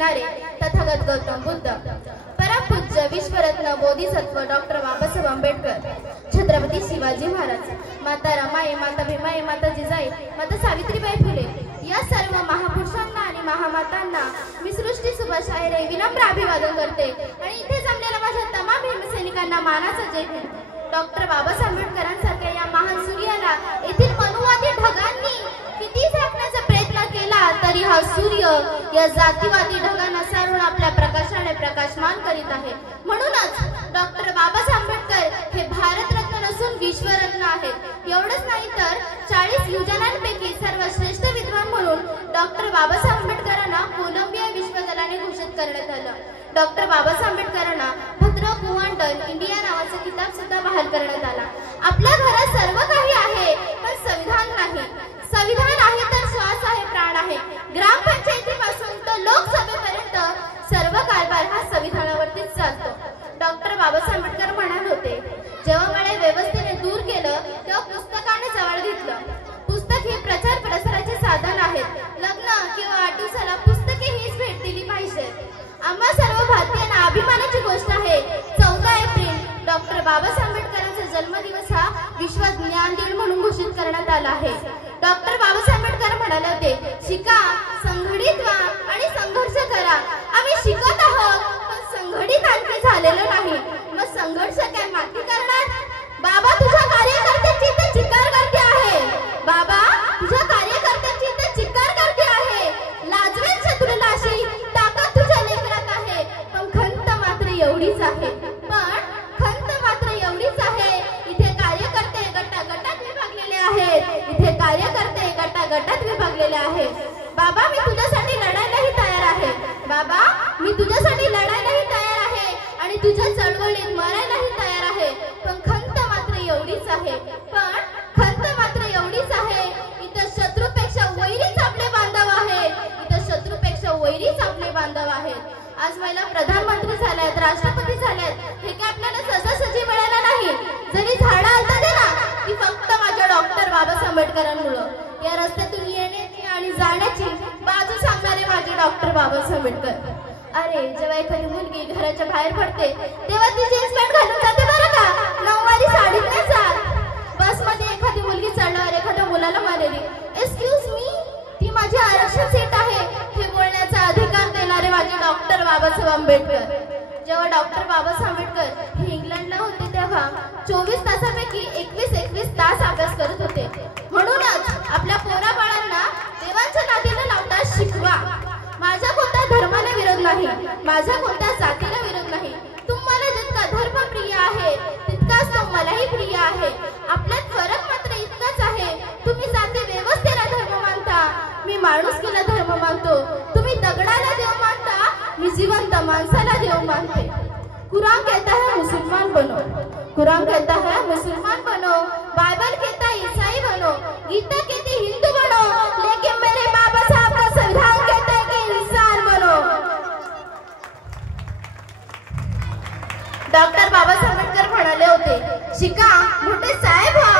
शिकवणारे तथागत गौतम बुद्ध, परमपूज्य विश्वरत्न बोधिसत्व डॉक्टर बाबासाहेब आंबेडकर, छत्रपती शिवाजी महाराज, माता रमाई, माता भीमाई, माता जिजाई, माता सावित्रीबाई फुले या सर्व महापुरुषांना आणि महामातांना मी सृष्टी सुभाषायरे विनम्र अभिवादन करते आणि इथे जमलेल्या माझ्या तमाम भीमसैनिकांना मानाचा जय भीम। डॉक्टर बाबासाहेब आंबेडकरांसारख्या या महान सूर्याला येथील मनुवादी ढगांनी किती झाकण्याचा प्रयत्न केला तरी हा सूर्य या जातीवादी ढगांना सारून आपल्या प्रकाशाने प्रकाशमान करीत आहे। म्हणूनच डॉक्टर बाबासाहेब आंबेडकर हे भारतरत्न नसून विश्वरत्न आहेत। एवढंच नाही तर 40 युवजनांपैकी सर्वश्रेष्ठ विद्वान म्हणून डॉक्टर बाबासाहेब आंबेडकरांना कोलंबिया विश्वविद्यालयाने घोषित करण्यात आलं। डॉक्टर बाबासाहेब आंबेडकरांना भद्र कुवांटल इंडिया नावाचा किताब सुद्धा बहाल करण्यात आला। आपल्या घरात सर्व काही आहे पण संविधान नाही। संविधान आहे तर श्वास आहे, प्राण आहे। ग्रामपंचायतीपासून तर लोकसभेपर्यंत सर्व कारभार हा संविधानावरतीच चालतो। डॉक्टर बाबासाहेब आंबेडकर म्हणाले होते, जेव्हा मला व्यवस्थेने दूर केलं तेव्हा पुस्तकाने जवळ घेतलं। पुस्तक हे प्रचार प्रसाराचे साधन आहेत। लग्न किंवा वाढदिवसाला पुस्तके हीच भेट दिली पाहिजेत। आम्हा सर्व भारतीयांना अभिमानाची गोष्ट आहे, 14 एप्रिल डॉक्टर बाबासाहेब आंबेडकरांचा जन्मदिवस हा विश्व ज्ञान दिन म्हणून घोषित करण्यात आला आहे। डॉक्टर बाबासाहेब आंबेडकर म्हणाले होते, शिका, संघटित व्हा आणि संघर्ष करा। आम्ही शिकत आहोत पण संघटित आणखी झालेलो नाही। मग संघर्ष काय माती करणार? बाबा तुझ्या कार्यकर्त्यांची इथे चिकार करते आहे। बाबा तुझ्या कार्यकर्त्यांची इथे चिकार करते आहे। लाजवेल शत्रूला अशी ताकद तुझ्या लेकरात आहे। पण खंत मात्र एवढीच आहे, इथे कार्यकर्ते गटागटात विभागलेले आहेत। इथे कार्यकर्ते गटागटात विभागलेले आहेत। बाबा मी तुझ्यासाठी लढायलाही तयार आहे। बाबा मी तुझ्यासाठी लढायलाही तयार आहे आणि तुझ्या चळवळीत मरायलाही तयार आहे। पण खंत मात्र एवढीच आहे, इथं शत्रूपेक्षा वैरीच आपले बांधव आहेत। आज महिला प्रधानमंत्री झाल्यात, राष्ट्रपती झाल्यात, हे काय आपल्याला सहजासहजी मिळालं नाही। जरी झाडं आलता दे ना ती फक्त माझ्या डॉक्टर बाबासाहेब आंबेडकरांमुळे। या रस्त्यातून येण्याची आणि जाण्याची बाजू सांगणारे माझे डॉक्टर बाबासाहेब आंबेडकर। अरे जेव्हा एखादी मुलगी घराच्या बाहेर पडते तेव्हा ती जीन्स पॅन्ट घालून जाते बरं का, नऊवारी साडीत नाही जात। बसमध्ये एखादी मुलगी चढल्यावर एखाद्या मुलाला मारेली, एक्सक्यूज मी, ती माझी आरक्षण सीट आहे, हे बोलण्याचा अधिकार देणारे माझे डॉक्टर बाबासाहेब आंबेडकर। जेव्हा डॉक्टर बाबासाहेब आंबेडकर हे इंग्लंडला होते तेव्हा 24 तासापैकी 21 तास अभ्यास करत होते। म्हणूनच आपल्या पोरा बाळांना देवाच्या नादीला लावता शिकवा। माझा कोणत्या धर्माला विरोध नाही, माझा कोणत्या जातीला विरोध नाही। तुम्हाला जितका धर्म प्रिय आहे तितकाच तो मलाही प्रिय आहे। आपल्यात फरक मात्र इतकाच आहे, तुम्ही जाती व्यवस्थेला धर्म मानता, मी माणुसकीला धर्म मानतो। तुम्ही दगडाला देव मानता, मी जिवंत माणसाला देव मानते। कुरान कहता है मुसलमान बनो, कुरान कहता है मुसलमान बनो, बाइबल कहता है ईसाई बनो, गीता कहती हिंदू बनो, लेकिन मेरे बाबा साहब का संविधान कहता है कि इंसान बनो। डॉक्टर बाबासाहेब आंबेडकर म्हणाले होते, शिका, मोठे साहेब व्हा